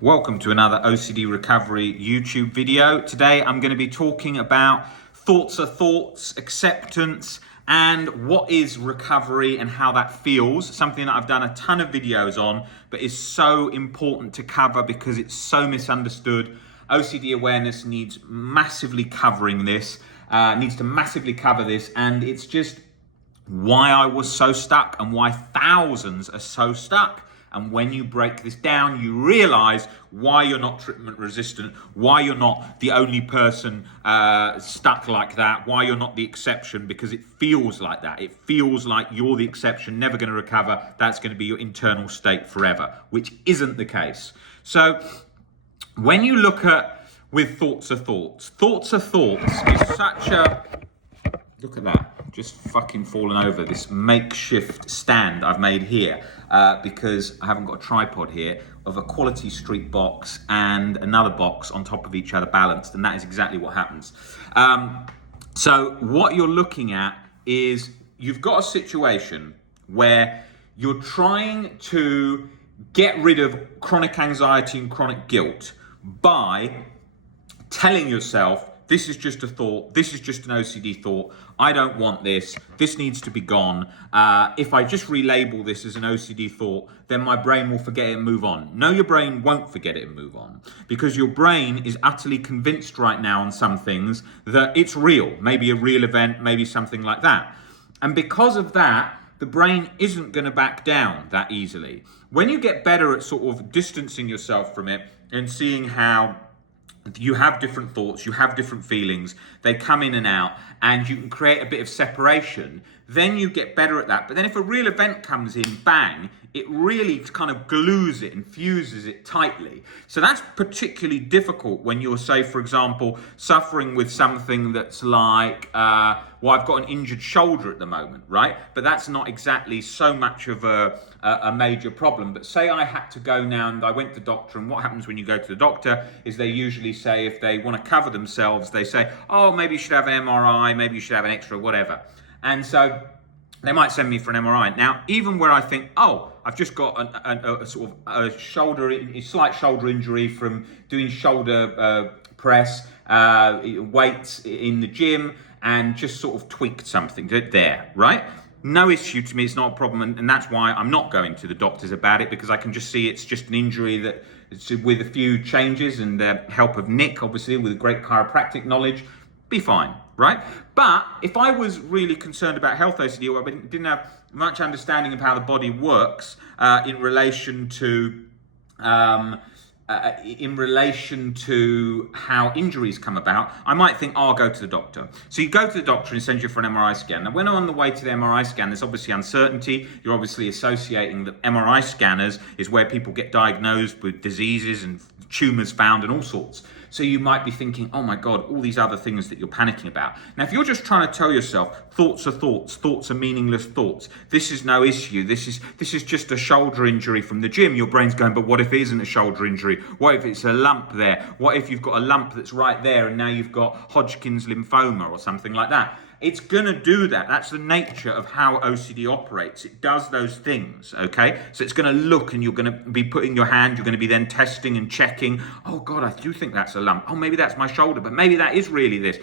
Welcome to another OCD recovery YouTube video. Today I'm going to be talking about thoughts are thoughts, acceptance, and what is recovery and how that feels. Something that I've done a ton of videos on, but is so important to cover because it's so misunderstood. OCD awareness needs massively covering this, needs to massively cover this, and it's just why I was so stuck and why thousands are so stuck. And when you break this down, you realize why you're not treatment resistant, why you're not the only person stuck like that, why you're not the exception, because it feels like that. It feels like you're the exception, never going to recover. That's going to be your internal state forever, which isn't the case. So when you look at with thoughts are thoughts is such a, look at that. Just fucking fallen over this makeshift stand I've made here because I haven't got a tripod here of a Quality Street box and another box on top of each other balanced, and that is exactly what happens. So what you're looking at is you've got a situation where you're trying to get rid of chronic anxiety and chronic guilt by telling yourself, this is just a thought, this is just an OCD thought, I don't want this, this needs to be gone. If I just relabel this as an OCD thought, then my brain will forget it and move on. No, your brain won't forget it and move on, because your brain is utterly convinced right now on some things that it's real, maybe a real event, maybe something like that. And because of that, the brain isn't going to back down that easily. When you get better at sort of distancing yourself from it and seeing how you have different thoughts, you have different feelings, they come in and out, and you can create a bit of separation, then you get better at that. But then if a real event comes in, bang, it really kind of glues it and fuses it tightly. So that's particularly difficult when you're, say, for example, suffering with something that's like, well, I've got an injured shoulder at the moment, right? But that's not exactly so much of a major problem. But say I had to go now and I went to the doctor, and what happens when you go to the doctor is they usually say, if they want to cover themselves, they say, oh, maybe you should have an MRI, maybe you should have an X-ray, whatever. And so they might send me for an MRI. Now, even where I think, oh, I've just got a sort of a slight shoulder injury from doing shoulder press, weights in the gym, and just sort of tweaked something there, right? No issue to me, it's not a problem, and that's why I'm not going to the doctors about it, because I can just see it's just an injury that, with a few changes and the help of Nick, obviously, with great chiropractic knowledge, be fine, right? But if I was really concerned about health OCD, or I didn't have much understanding of how the body works in relation to how injuries come about, I might think, oh, I'll go to the doctor. So you go to the doctor and he sends you for an MRI scan. Now, when I'm on the way to the MRI scan, there's obviously uncertainty. You're obviously associating that MRI scanners is where people get diagnosed with diseases and tumors found and all sorts. So you might be thinking, oh my God, all these other things that you're panicking about. Now, if you're just trying to tell yourself, thoughts are thoughts, thoughts are meaningless thoughts, this is no issue, this is just a shoulder injury from the gym, your brain's going, but what if it isn't a shoulder injury? What if it's a lump there? What if you've got a lump that's right there and now you've got Hodgkin's lymphoma or something like that? It's going to do that. That's the nature of how OCD operates. It does those things, okay? So it's going to look, and you're going to be putting your hand, you're going to be then testing and checking. Oh God, I do think that's a lump. Oh, maybe that's my shoulder, but maybe that is really this.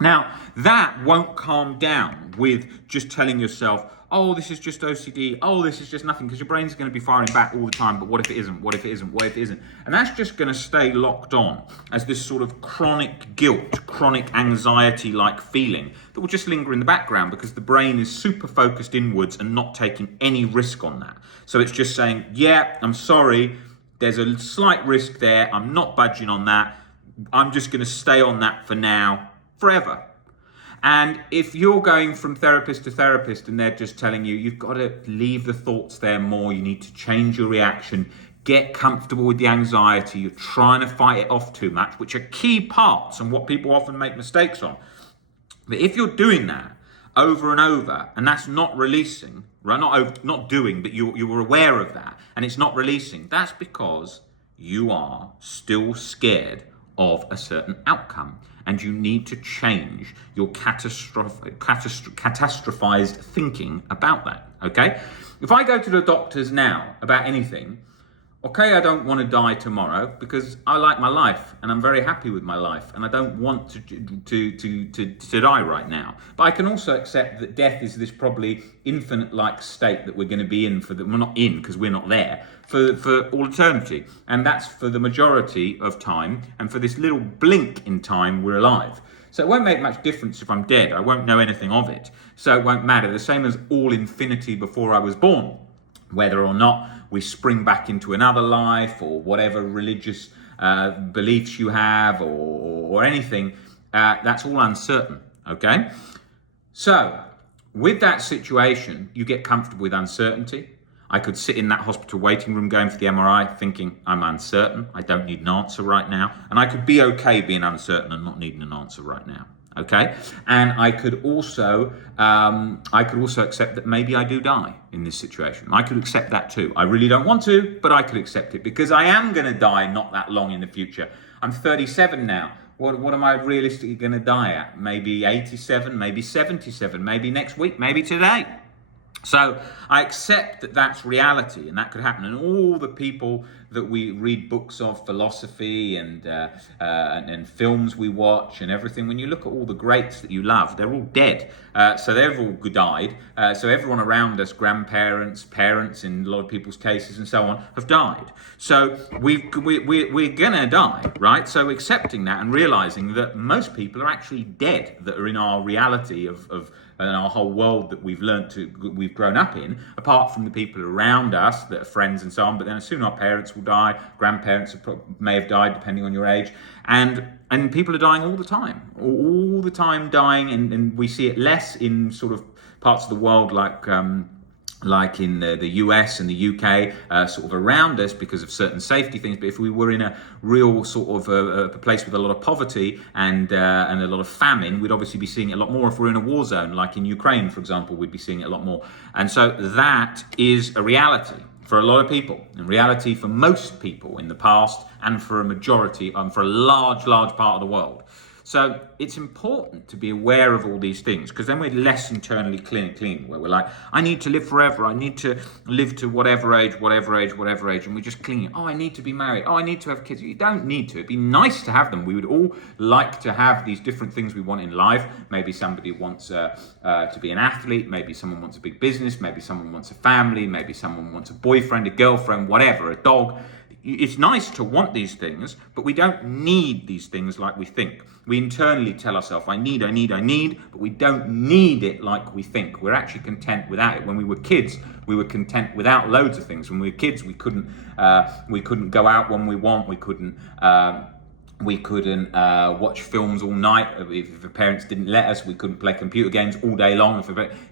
Now, that won't calm down with just telling yourself, oh, this is just OCD, oh, this is just nothing, because your brain's going to be firing back all the time, but what if it isn't, what if it isn't, what if it isn't? And that's just going to stay locked on as this sort of chronic guilt, chronic anxiety-like feeling that will just linger in the background because the brain is super focused inwards and not taking any risk on that. So it's just saying, yeah, I'm sorry, there's a slight risk there, I'm not budging on that, I'm just going to stay on that for now, forever. And if you're going from therapist to therapist and they're just telling you, you've got to leave the thoughts there more, you need to change your reaction, get comfortable with the anxiety, you're trying to fight it off too much, which are key parts and what people often make mistakes on. But if you're doing that over and over, and that's not releasing, right? Not doing, but you're aware of that, and it's not releasing, that's because you are still scared of a certain outcome. And you need to change your catastrophized thinking about that, okay? If I go to the doctors now about anything, Okay, I don't want to die tomorrow because I like my life and I'm very happy with my life and I don't want to die right now. But I can also accept that death is this probably infinite-like state that we're going to be in we're not in because we're not there, for all eternity. And that's for the majority of time, and for this little blink in time we're alive. So it won't make much difference if I'm dead. I won't know anything of it. So it won't matter. The same as all infinity before I was born. Whether or not we spring back into another life, or whatever religious beliefs you have, or anything, that's all uncertain, okay? So, with that situation, you get comfortable with uncertainty. I could sit in that hospital waiting room going for the MRI thinking, I'm uncertain, I don't need an answer right now. And I could be okay being uncertain and not needing an answer right now. Okay, and I could also accept that maybe I do die in this situation. I could accept that too. I really don't want to, but I could accept it because I am going to die not that long in the future. I'm 37 now. What am I realistically going to die at? Maybe 87, maybe 77, maybe next week, maybe today. So I accept that that's reality and that could happen. And all the people that we read books of, philosophy and films we watch and everything, when you look at all the greats that you love, they're all dead. So they've all died. So everyone around us, grandparents, parents in a lot of people's cases and so on, have died. So we're gonna die, right? So accepting that and realizing that most people are actually dead that are in our reality of and our whole world that we've grown up in, apart from the people around us that are friends and so on. But then soon our parents will die, grandparents may have died, depending on your age, and people are dying all the time dying, and we see it less in sort of parts of the world like in the US and the UK, sort of around us because of certain safety things. But if we were in a real sort of a place with a lot of poverty and a lot of famine, we'd obviously be seeing it a lot more. If we're in a war zone, like in Ukraine, for example, we'd be seeing it a lot more. And so that is a reality for a lot of people, and reality for most people in the past, and for a majority, for a large part of the world. So it's important to be aware of all these things, because then we're less internally clean, where we're like, I need to live forever, I need to live to whatever age, and we're just clinging. Oh, I need to be married. Oh, I need to have kids. You don't need to. It'd be nice to have them. We would all like to have these different things we want in life. Maybe somebody wants to be an athlete. Maybe someone wants a big business. Maybe someone wants a family. Maybe someone wants a boyfriend, a girlfriend, whatever, a dog. It's nice to want these things, but we don't need these things like we think. We internally tell ourselves, I need, but we don't need it like we think. We're actually content without it. When we were kids, we were content without loads of things. When we were kids, we couldn't go out when we want. We couldn't watch films all night if the parents didn't let us. We couldn't play computer games all day long.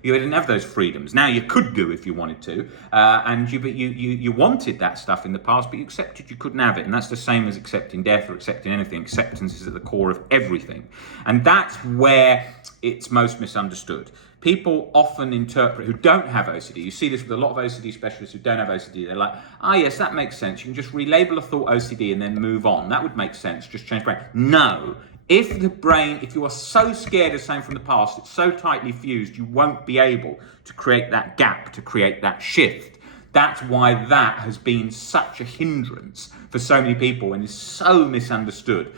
You didn't have those freedoms. Now you could do if you wanted to, but you wanted that stuff in the past, but you accepted you couldn't have it. And that's the same as accepting death or accepting anything. Acceptance is at the core of everything, and that's where it's most misunderstood. People often interpret, who don't have OCD, you see this with a lot of OCD specialists who don't have OCD, they're like, yes, that makes sense. You can just relabel a thought OCD and then move on. That would make sense, just change brain. No. If you are so scared of something from the past, it's so tightly fused, you won't be able to create that gap, to create that shift. That's why that has been such a hindrance for so many people and is so misunderstood.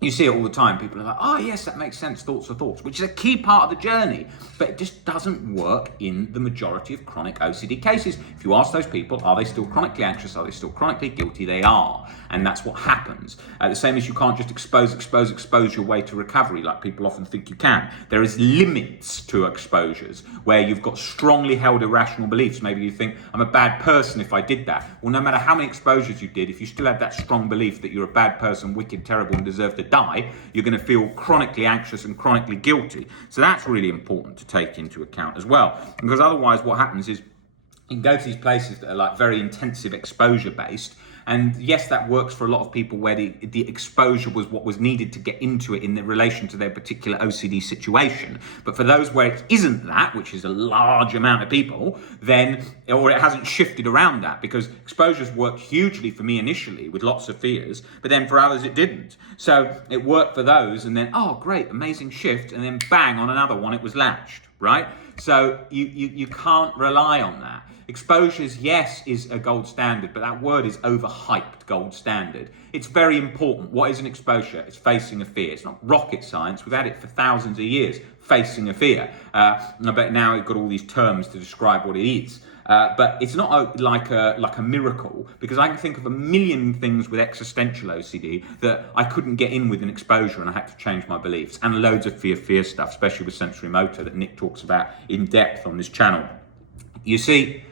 You see it all the time. People are like, oh yes, that makes sense, thoughts are thoughts, which is a key part of the journey, but it just doesn't work in the majority of chronic OCD cases. If you ask those people, are they still chronically anxious? Are they still chronically guilty? They are, and that's what happens. The same as you can't just expose your way to recovery like people often think you can. There is limits to exposures where you've got strongly held irrational beliefs. Maybe you think, I'm a bad person if I did that. Well, no matter how many exposures you did, if you still have that strong belief that you're a bad person, wicked, terrible, and deserve to die, you're going to feel chronically anxious and chronically guilty. So that's really important to take into account as well, because otherwise what happens is you can go to these places that are like very intensive exposure based, and yes, that works for a lot of people where the exposure was what was needed to get into it in the relation to their particular OCD situation. But for those where it isn't that, which is a large amount of people, then, or it hasn't shifted around that, because exposures worked hugely for me initially with lots of fears, but then for others it didn't. So it worked for those, and then, oh great, amazing shift, and then bang, on another one it was latched, right? So you can't rely on that. Exposures, yes, is a gold standard, but that word is overhyped, gold standard. It's very important. What is an exposure? It's facing a fear. It's not rocket science. We've had it for thousands of years, facing a fear. But now we've got all these terms to describe what it is. But it's not like a miracle, because I can think of a million things with existential OCD that I couldn't get in with an exposure, and I had to change my beliefs, and loads of fear stuff, especially with sensory motor that Nick talks about in depth on this channel. You see,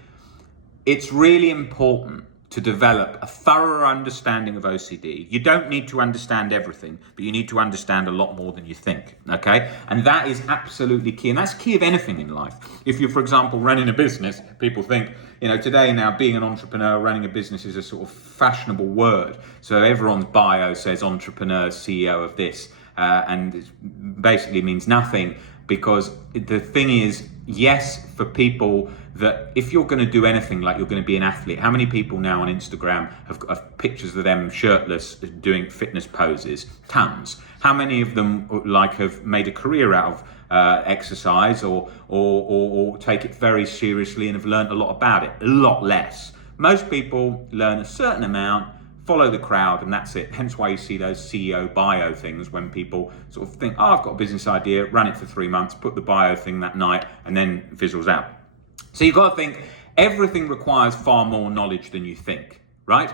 it's really important to develop a thorough understanding of OCD. You don't need to understand everything, but you need to understand a lot more than you think, okay? And that is absolutely key, and that's key of anything in life. If you're, for example, running a business, people think, today now being an entrepreneur, running a business is a sort of fashionable word. So everyone's bio says entrepreneur, CEO of this, and it basically means nothing, because the thing is, yes, for people that if you're going to do anything like you're going to be an athlete, how many people now on Instagram have pictures of them shirtless doing fitness poses? Tons. How many of them have made a career out of exercise or take it very seriously and have learned a lot about it? A lot less. Most people learn a certain amount, follow the crowd, and that's it. Hence why you see those CEO bio things when people sort of think, I've got a business idea, run it for 3 months, put the bio thing that night, and then fizzles out. So you've got to think everything requires far more knowledge than you think, right?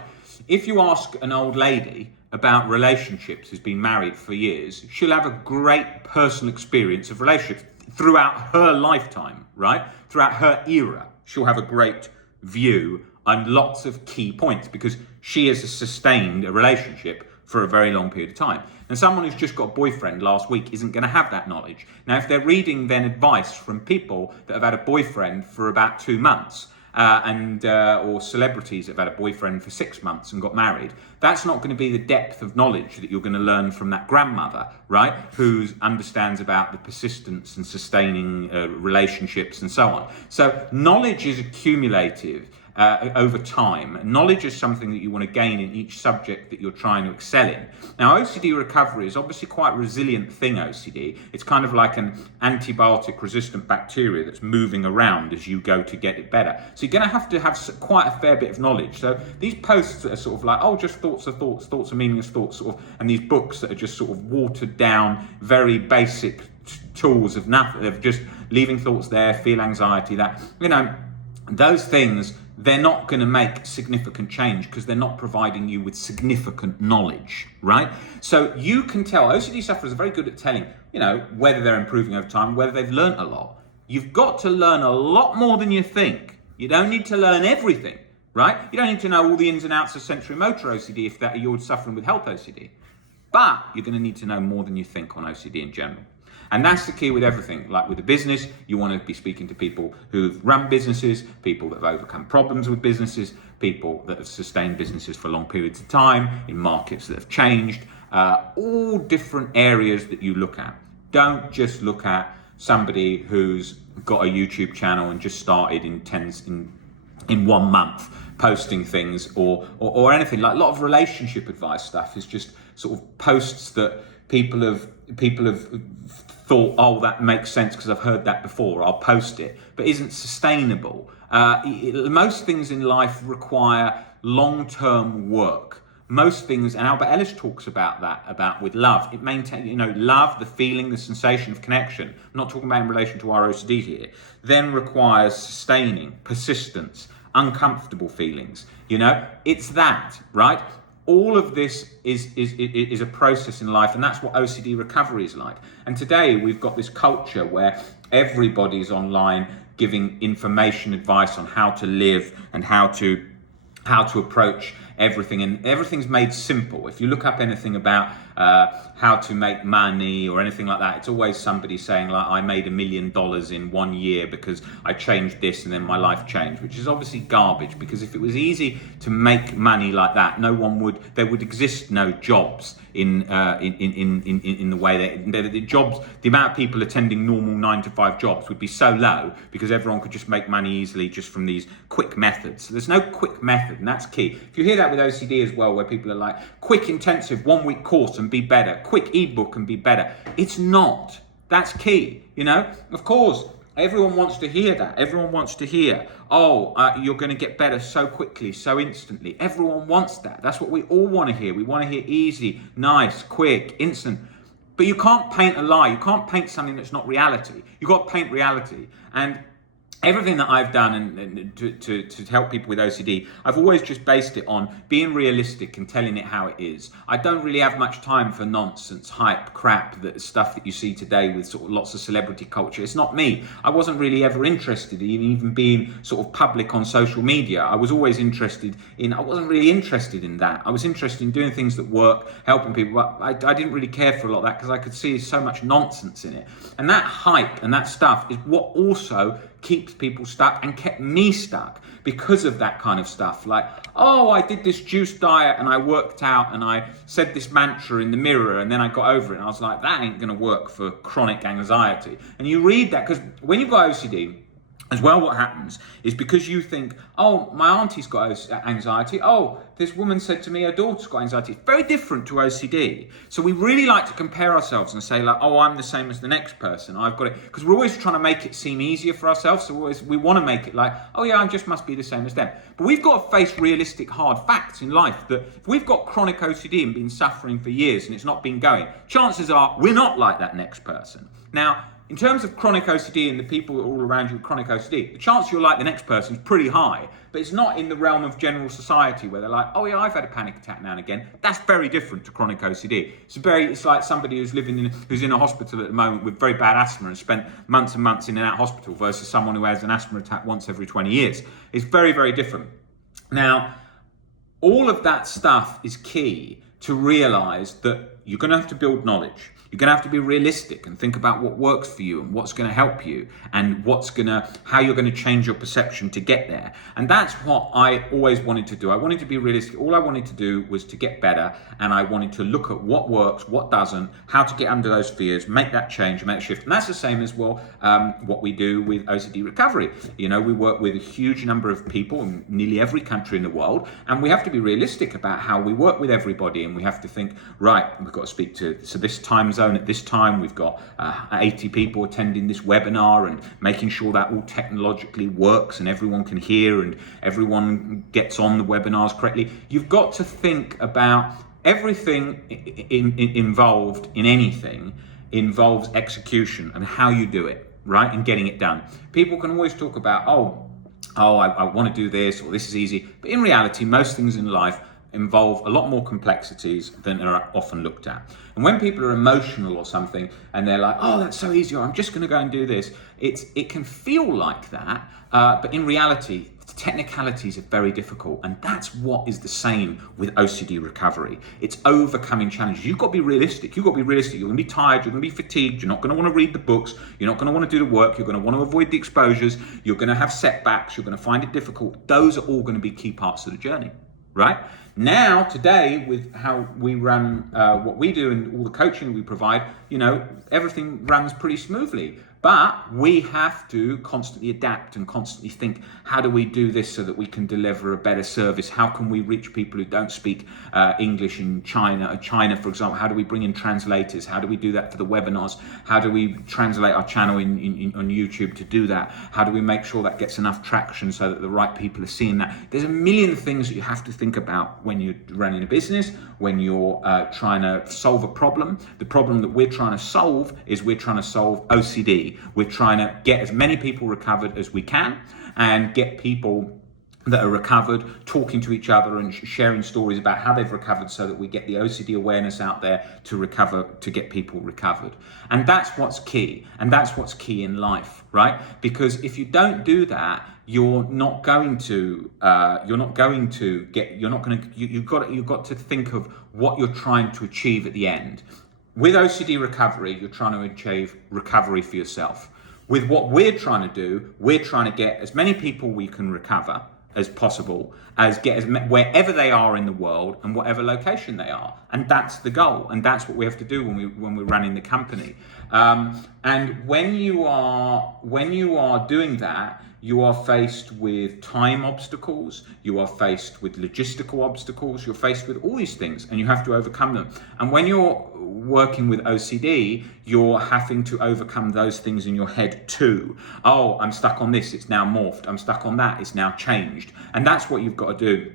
If you ask an old lady about relationships who's been married for years, she'll have a great personal experience of relationships throughout her lifetime, right? Throughout her era, she'll have a great view on lots of key points because she has sustained a relationship for a very long period of time. And someone who's just got a boyfriend last week isn't going to have that knowledge. Now, if they're reading then advice from people that have had a boyfriend for about 2 months, or celebrities that have had a boyfriend for 6 months and got married, that's not going to be the depth of knowledge that you're going to learn from that grandmother, right? Who understands about the persistence and sustaining relationships and so on. So knowledge is accumulative over time. Knowledge is something that you want to gain in each subject that you're trying to excel in. Now, OCD recovery is obviously quite a resilient thing, OCD. It's kind of like an antibiotic-resistant bacteria that's moving around as you go to get it better. So you're going to have quite a fair bit of knowledge. So these posts that are sort of like, just thoughts are thoughts, thoughts are meaningless thoughts, sort of, and these books that are just sort of watered down, very basic tools of nothing, of just leaving thoughts there, feel anxiety, that, those things, they're not going to make significant change because they're not providing you with significant knowledge, right? So you can tell, OCD sufferers are very good at telling, whether they're improving over time, whether they've learned a lot. You've got to learn a lot more than you think. You don't need to learn everything, right? You don't need to know all the ins and outs of sensory motor OCD if you're suffering with health OCD. But you're going to need to know more than you think on OCD in general. And that's the key with everything. Like with a business, you want to be speaking to people who've run businesses, people that have overcome problems with businesses, people that have sustained businesses for long periods of time, in markets that have changed, all different areas that you look at. Don't just look at somebody who's got a YouTube channel and just started in 1 month posting things or anything. Like a lot of relationship advice stuff is just sort of posts that people have thought, that makes sense because I've heard that before, I'll post it, but isn't sustainable. Most things in life require long-term work. Most things, and Albert Ellis talks about that, about with love. It maintains, love, the feeling, the sensation of connection. I'm not talking about in relation to our OCD here. Then requires sustaining, persistence, uncomfortable feelings. It's that, right? All of this is a process in life, and that's what OCD recovery is like. And today we've got this culture where everybody's online giving information, advice on how to live and how to approach everything, and everything's made simple. If you look up anything about how to make money or anything like that, it's always somebody saying like, I made $1 million in 1 year because I changed this and then my life changed, which is obviously garbage, because if it was easy to make money like that, there would exist no jobs in the way that the jobs, the amount of people attending normal 9-to-5 jobs would be so low because everyone could just make money easily just from these quick methods. So there's no quick method, and that's key. If you hear that with OCD as well, where people are like, quick intensive 1 week course and be better, quick ebook and be better. It's not. That's key. Of course, Everyone wants to hear that. Everyone wants to hear, you're going to get better so quickly, so instantly. Everyone wants that. That's what we all want to hear. We want to hear easy, nice, quick, instant. But you can't paint a lie. You can't paint something that's not reality. You've got to paint reality. And everything that I've done and to help people with OCD, I've always just based it on being realistic and telling it how it is. I don't really have much time for nonsense, hype, crap, that stuff that you see today with sort of lots of celebrity culture. It's not me. I wasn't really ever interested in even being sort of public on social media. I wasn't really interested in that. I was interested in doing things that work, helping people, but I didn't really care for a lot of that because I could see so much nonsense in it. And that hype and that stuff is what also keeps people stuck and kept me stuck because of that kind of stuff. Like, I did this juice diet and I worked out and I said this mantra in the mirror and then I got over it and I was like, that ain't gonna work for chronic anxiety. And you read that because when you've got OCD, as well, what happens is because you think, my auntie's got anxiety. This woman said to me her daughter's got anxiety. It's very different to OCD. So we really like to compare ourselves and say like, I'm the same as the next person. I've got it. Because we're always trying to make it seem easier for ourselves. So we want to make it like, I just must be the same as them. But we've got to face realistic, hard facts in life that if we've got chronic OCD and been suffering for years and it's not been going, chances are we're not like that next person. Now, in terms of chronic OCD and the people all around you with chronic OCD, the chance you're like the next person is pretty high, but it's not in the realm of general society where they're like, I've had a panic attack now and again. That's very different to chronic OCD. It's like somebody who's in a hospital at the moment with very bad asthma and spent months and months in and out hospital versus someone who has an asthma attack once every 20 years. It's very, very different. Now, all of that stuff is key to realize that you're going to have to build knowledge. You're going to have to be realistic and think about what works for you and what's going to help you and how you're going to change your perception to get there. And that's what I always wanted to do. I wanted to be realistic. All I wanted to do was to get better, and I wanted to look at what works, what doesn't, how to get under those fears, make that change, make that shift. And that's the same as well what we do with OCD recovery. We work with a huge number of people in nearly every country in the world, and we have to be realistic about how we work with everybody, and we have to think, right, we've got to speak to this time zone at this time, we've got 80 people attending this webinar and making sure that all technologically works and everyone can hear and everyone gets on the webinars correctly. You've got to think about everything involved in anything involves execution and how you do it, right? And getting it done. People can always talk about, I want to do this, or this is easy. But in reality, most things in life involve a lot more complexities than are often looked at. And when people are emotional or something and they're like, that's so easy, or I'm just going to go and do this, it can feel like that, but in reality, the technicalities are very difficult. And that's what is the same with OCD recovery. It's overcoming challenges. You've got to be realistic. You're going to be tired. You're going to be fatigued. You're not going to want to read the books. You're not going to want to do the work. You're going to want to avoid the exposures. You're going to have setbacks. You're going to find it difficult. Those are all going to be key parts of the journey, right? Now, today, with how we run what we do and all the coaching we provide, everything runs pretty smoothly. But we have to constantly adapt and constantly think, how do we do this so that we can deliver a better service? How can we reach people who don't speak English in China, for example? How do we bring in translators? How do we do that for the webinars? How do we translate our channel on YouTube to do that? How do we make sure that gets enough traction so that the right people are seeing that? There's a million things that you have to think about when you're running a business, when you're trying to solve a problem. The problem that we're trying to solve is we're trying to solve OCD. We're trying to get as many people recovered as we can and get people that are recovered talking to each other and sharing stories about how they've recovered so that we get the OCD awareness out there to get people recovered. And that's what's key. And that's what's key in life, right? Because if you don't do that, you've got to think of what you're trying to achieve at the end. With OCD recovery, you're trying to achieve recovery for yourself. With what we're trying to do, we're trying to get as many people we can recover as possible, wherever they are in the world and whatever location they are. And that's the goal. And that's what we have to do when we're running the company. And when you are doing that, you are faced with time obstacles, you are faced with logistical obstacles, you're faced with all these things and you have to overcome them. And when you're working with OCD, you're having to overcome those things in your head too. Oh, I'm stuck on this, it's now morphed. I'm stuck on that, it's now changed. And that's what you've got to do.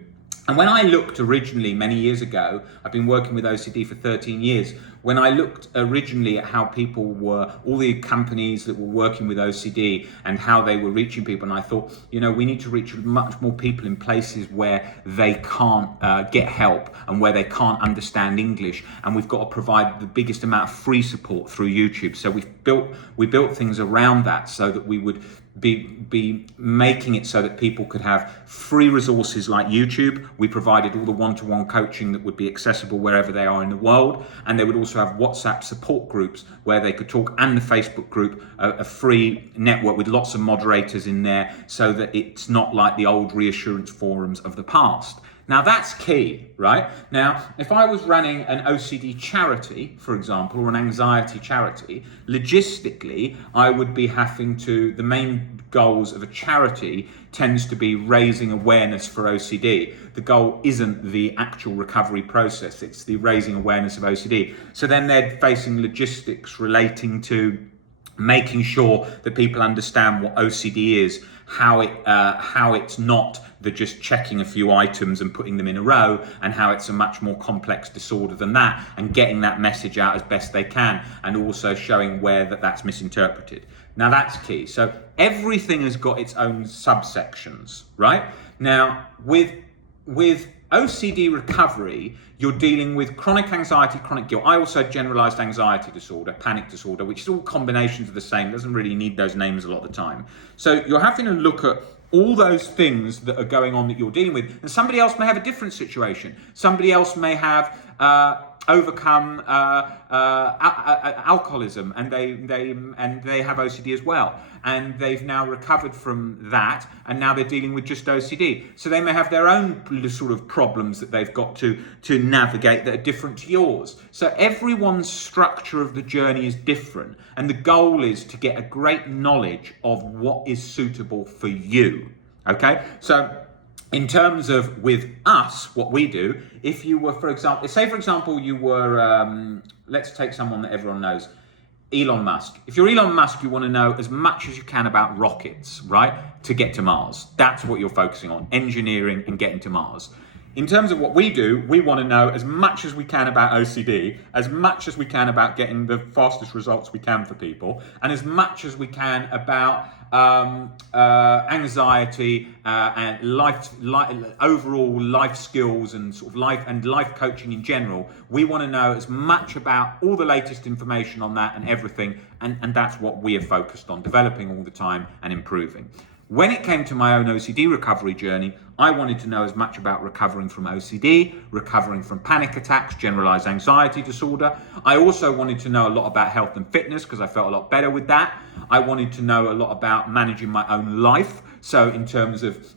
And when I looked originally many years ago, I've been working with OCD for 13 years. When I looked originally at how people were, all the companies that were working with OCD and how they were reaching people, and I thought, we need to reach much more people in places where they can't get help and where they can't understand English. And we've got to provide the biggest amount of free support through YouTube. So we built things around that so that we would be making it so that people could have free resources like YouTube. We provided all the one-to-one coaching that would be accessible wherever they are in the world, and they would also have WhatsApp support groups where they could talk, and the Facebook group, a free network with lots of moderators in there, so that it's not like the old reassurance forums of the past. Now that's key, right? Now, if I was running an OCD charity, for example, or an anxiety charity, logistically, I would be having to, the main goals of a charity tends to be raising awareness for OCD. The goal isn't the actual recovery process, it's the raising awareness of OCD. So then they're facing logistics relating to making sure that people understand what OCD is, how it's not the just checking a few items and putting them in a row, and how it's a much more complex disorder than that, and getting that message out as best they can, and also showing where that's misinterpreted. Now that's key. So everything has got its own subsections, right? Now with OCD recovery, you're dealing with chronic anxiety, chronic guilt. I also had generalized anxiety disorder, panic disorder, which is all combinations of the same. It doesn't really need those names a lot of the time. So you're having to look at all those things that are going on that you're dealing with. And somebody else may have a different situation. Somebody else may have overcome alcoholism, and they have OCD as well, and they've now recovered from that, and now they're dealing with just OCD. So they may have their own sort of problems that they've got to navigate that are different to yours. So everyone's structure of the journey is different, and the goal is to get a great knowledge of what is suitable for you. Okay, so in terms of with us, what we do, if you were, for example, you were, let's take someone that everyone knows, Elon Musk. If you're Elon Musk, you want to know as much as you can about rockets, right? To get to Mars. That's what you're focusing on, engineering and getting to Mars. In terms of what we do, we want to know as much as we can about OCD, as much as we can about getting the fastest results we can for people, and as much as we can about anxiety and overall life skills and sort of life coaching in general. We want to know as much about all the latest information on that and everything, and that's what we are focused on, developing all the time and improving. When it came to my own OCD recovery journey, I wanted to know as much about recovering from OCD, recovering from panic attacks, generalized anxiety disorder. I also wanted to know a lot about health and fitness because I felt a lot better with that. I wanted to know a lot about managing my own life. So in terms of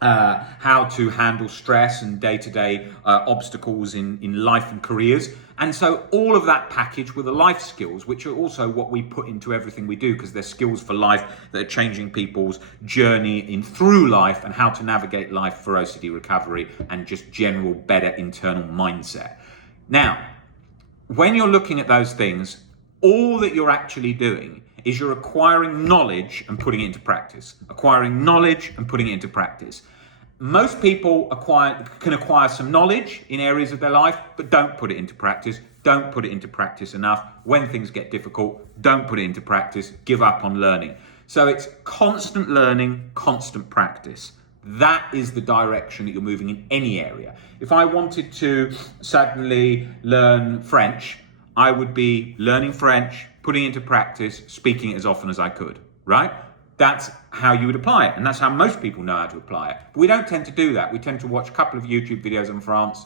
how to handle stress and day-to-day obstacles in life and careers. And so all of that package were the life skills, which are also what we put into everything we do, because they're skills for life that are changing people's journey through life and how to navigate life for OCD recovery and just general better internal mindset. Now, when you're looking at those things, all that you're actually doing is you're acquiring knowledge and putting it into practice. Acquiring knowledge and putting it into practice. Most people can acquire some knowledge in areas of their life, but don't put it into practice. Don't put it into practice enough. When things get difficult, don't put it into practice. Give up on learning. So it's constant learning, constant practice. That is the direction that you're moving in any area. If I wanted to suddenly learn French, I would be learning French, putting it into practice, speaking it as often as I could, right? That's how you would apply it, and that's how most people know how to apply it. But we don't tend to do that. We tend to watch a couple of YouTube videos on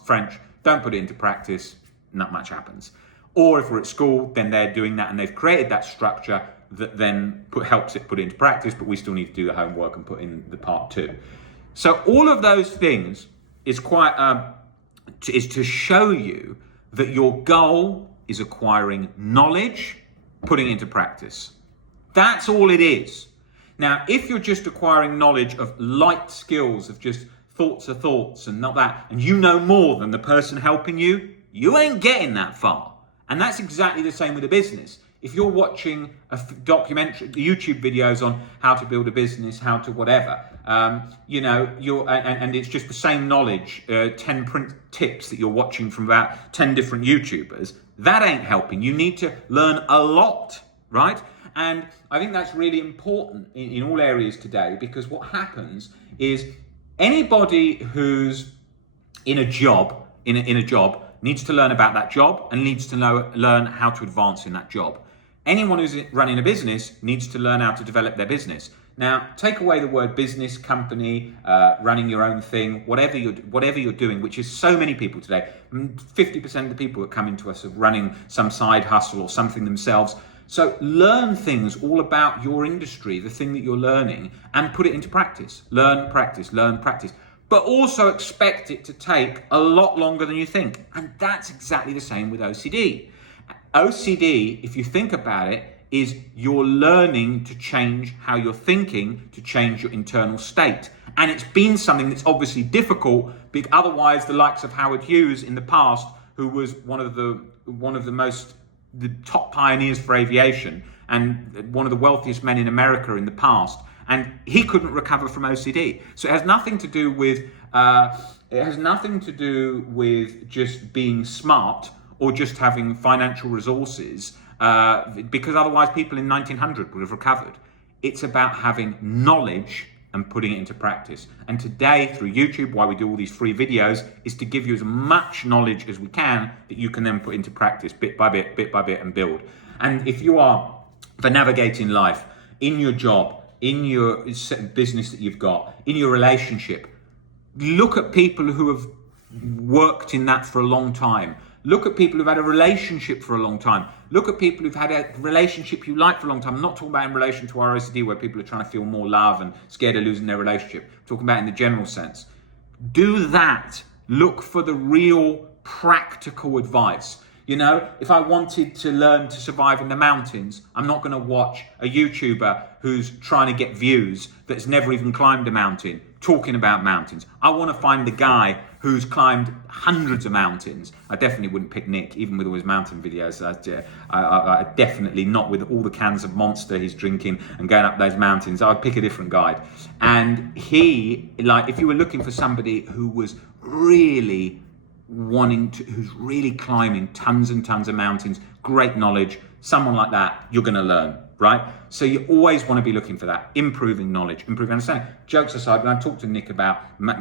French, don't put it into practice, not much happens. Or if we're at school, then they're doing that and they've created that structure that then helps it put it into practice, but we still need to do the homework and put in the part 2. So all of those things is is to show you that your goal is acquiring knowledge, putting it into practice. That's all it is. Now, if you're just acquiring knowledge of light skills, of just thoughts are thoughts and not that, and you know more than the person helping you, you ain't getting that far. And that's exactly the same with a business. If you're watching a documentary, YouTube videos on how to build a business, how to whatever, and it's just the same knowledge, 10 print tips that you're watching from about 10 different YouTubers, that ain't helping. You need to learn a lot, right? And I think that's really important in all areas today, because what happens is anybody who's in a job, needs to learn about that job and needs to learn how to advance in that job. Anyone who's running a business needs to learn how to develop their business. Now, take away the word business, company, running your own thing, whatever you're doing, which is so many people today. 50% of the people that come into us are running some side hustle or something themselves. So learn things all about your industry, the thing that you're learning, and put it into practice. Learn, practice, learn, practice. But also expect it to take a lot longer than you think. And that's exactly the same with OCD. OCD, if you think about it, is you're learning to change how you're thinking, to change your internal state. And it's been something that's obviously difficult, because otherwise the likes of Howard Hughes in the past, who was one of the top pioneers for aviation and one of the wealthiest men in America in the past, and he couldn't recover from OCD. So it has nothing to do with just being smart or just having financial resources, because otherwise people in 1900 would have recovered. It's about having knowledge and putting it into practice. And today, through YouTube, why we do all these free videos, is to give you as much knowledge as we can that you can then put into practice bit by bit, and build. And if you are, for navigating life, in your job, in your business that you've got, in your relationship, look at people who have worked in that for a long time. Look at people who've had a relationship for a long time. Look at people who've had a relationship you like for a long time. I'm not talking about in relation to our OCD, where people are trying to feel more love and scared of losing their relationship. I'm talking about in the general sense. Do that. Look for the real practical advice. You know, if I wanted to learn to survive in the mountains, I'm not going to watch a YouTuber who's trying to get views that's never even climbed a mountain talking about mountains. I want to find the guy who's climbed hundreds of mountains. I definitely wouldn't pick Nick, even with all his mountain videos. I definitely not with all the cans of Monster he's drinking and going up those mountains. I'd pick a different guide. And if you were looking for somebody who was really who's really climbing tons and tons of mountains, great knowledge, someone like that, you're going to learn, right? So you always want to be looking for that, improving knowledge, improving understanding. Jokes aside, when I talked to Nick about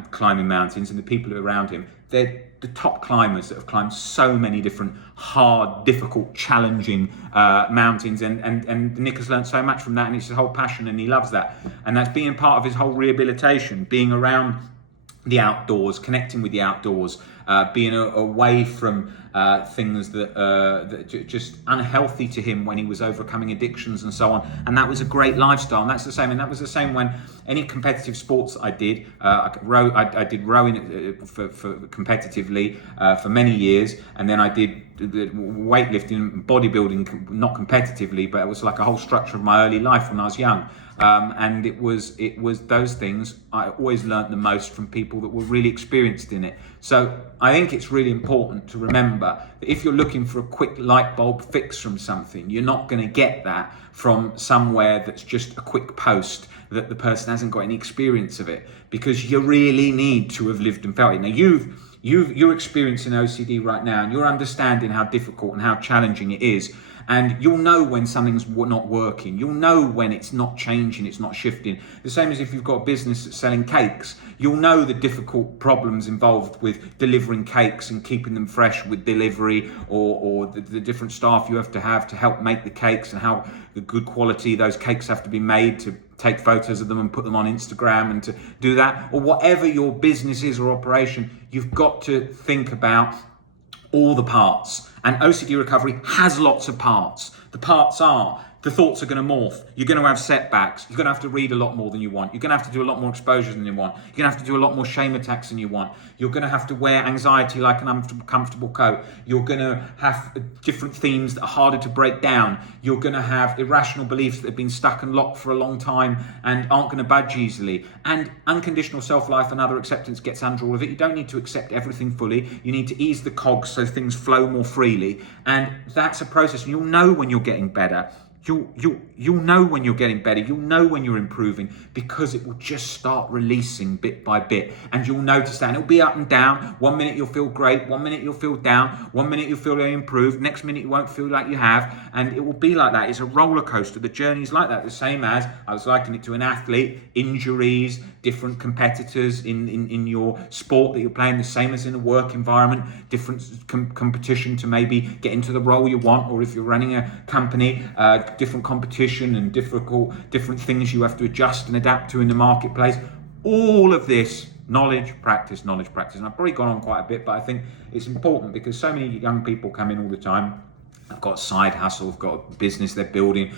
climbing mountains and the people who are around him, they're the top climbers that have climbed so many different hard, difficult, challenging mountains, and Nick has learned so much from that, and it's his whole passion, and he loves that. And that's being part of his whole rehabilitation, being around the outdoors, connecting with the outdoors, being away from things that just unhealthy to him when he was overcoming addictions and so on. And that was a great lifestyle. And that's the same. And that was the same when any competitive sports that I did. I did rowing for competitively for many years, and then I did weightlifting, bodybuilding, not competitively, but it was like a whole structure of my early life when I was young. And it was those things I always learned the most from people that were really experienced in it. So I think it's really important to remember that if you're looking for a quick light bulb fix from something, you're not going to get that from somewhere that's just a quick post that the person hasn't got any experience of it, because you really need to have lived and felt it. Now you're experiencing OCD right now, and you're understanding how difficult and how challenging it is. And you'll know when something's not working. You'll know when it's not changing, it's not shifting. The same as if you've got a business that's selling cakes. You'll know the difficult problems involved with delivering cakes and keeping them fresh with delivery, or the different staff you have to help make the cakes, and how the good quality those cakes have to be made to take photos of them and put them on Instagram, and to do that. Or whatever your business is or operation, you've got to think about all the parts. And OCD recovery has lots of parts. The parts are the thoughts are going to morph. You're going to have setbacks. You're going to have to read a lot more than you want. You're going to have to do a lot more exposures than you want. You're going to have to do a lot more shame attacks than you want. You're going to have to wear anxiety like an uncomfortable coat. You're going to have different themes that are harder to break down. You're going to have irrational beliefs that have been stuck and locked for a long time and aren't going to budge easily. And unconditional self-life and other acceptance gets under all of it. You don't need to accept everything fully. You need to ease the cogs so things flow more freely. And that's a process. And you'll know when you're getting better. You'll know when you're getting better. You'll know when you're improving, because it will just start releasing bit by bit, and you'll notice that. And it'll be up and down. 1 minute you'll feel great, 1 minute you'll feel down, 1 minute you'll feel improved, next minute you won't feel like you have, and it will be like that. It's a roller coaster. The journey's like that. The same as I was likening it to an athlete. Injuries, different competitors in your sport that you're playing, the same as in a work environment. Different competition to maybe get into the role you want, or if you're running a company, different competition and different things you have to adjust and adapt to in the marketplace. All of this knowledge, practice. And I've probably gone on quite a bit, but I think it's important because so many young people come in all the time. I've got a side hustle, I've got a business they're building,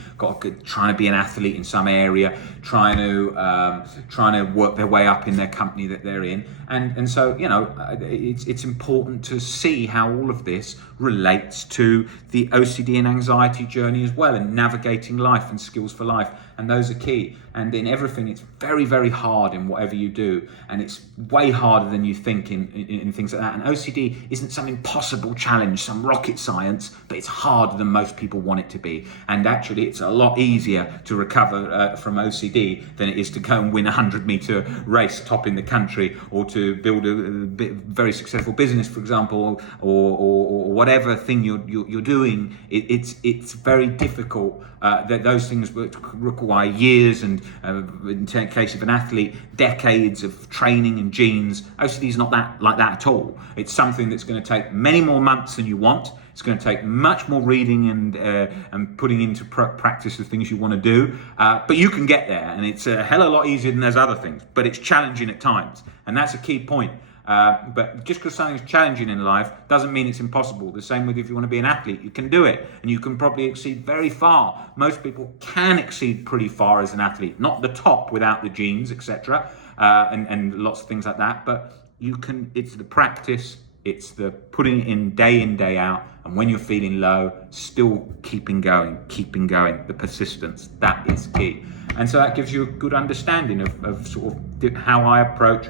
trying to be an athlete in some area, trying to work their way up in their company that they're in, and so it's important to see how all of this relates to the OCD and anxiety journey as well, and navigating life and skills for life, and those are key. And in everything, it's very, very hard in whatever you do, and it's way harder than you think in things like that. And OCD isn't some impossible challenge, some rocket science, but it's harder than most people want it to be. And actually, it's a lot easier to recover from OCD than it is to go and win a 100-meter race top in the country, or to build a very successful business, for example, or whatever thing you're doing. It's very difficult. That those things require years and, in the case of an athlete, decades of training and genes. OCD is not like that at all. It's something that's going to take many more months than you want. It's going to take much more reading and putting into practice the things you want to do. But you can get there, and it's a hell of a lot easier than those other things. But it's challenging at times, and that's a key point. But just because something's challenging in life doesn't mean it's impossible. The same with if you want to be an athlete, you can do it, and you can probably exceed very far. Most people can exceed pretty far as an athlete, not the top without the genes, etc., and lots of things like that. But you can. It's the practice. It's the putting it in, day out, and when you're feeling low, still keeping going. The persistence, that is key. And so that gives you a good understanding of sort of how I approach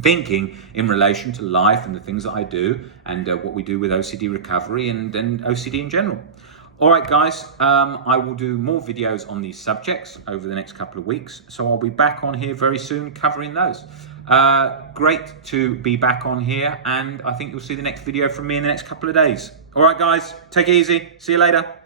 thinking in relation to life and the things that I do, and what we do with OCD recovery and OCD in general. All right, guys, I will do more videos on these subjects over the next couple of weeks, so I'll be back on here very soon covering those. Great to be back on here, and I think you'll see the next video from me in the next couple of days. All right, guys, take it easy. See you later.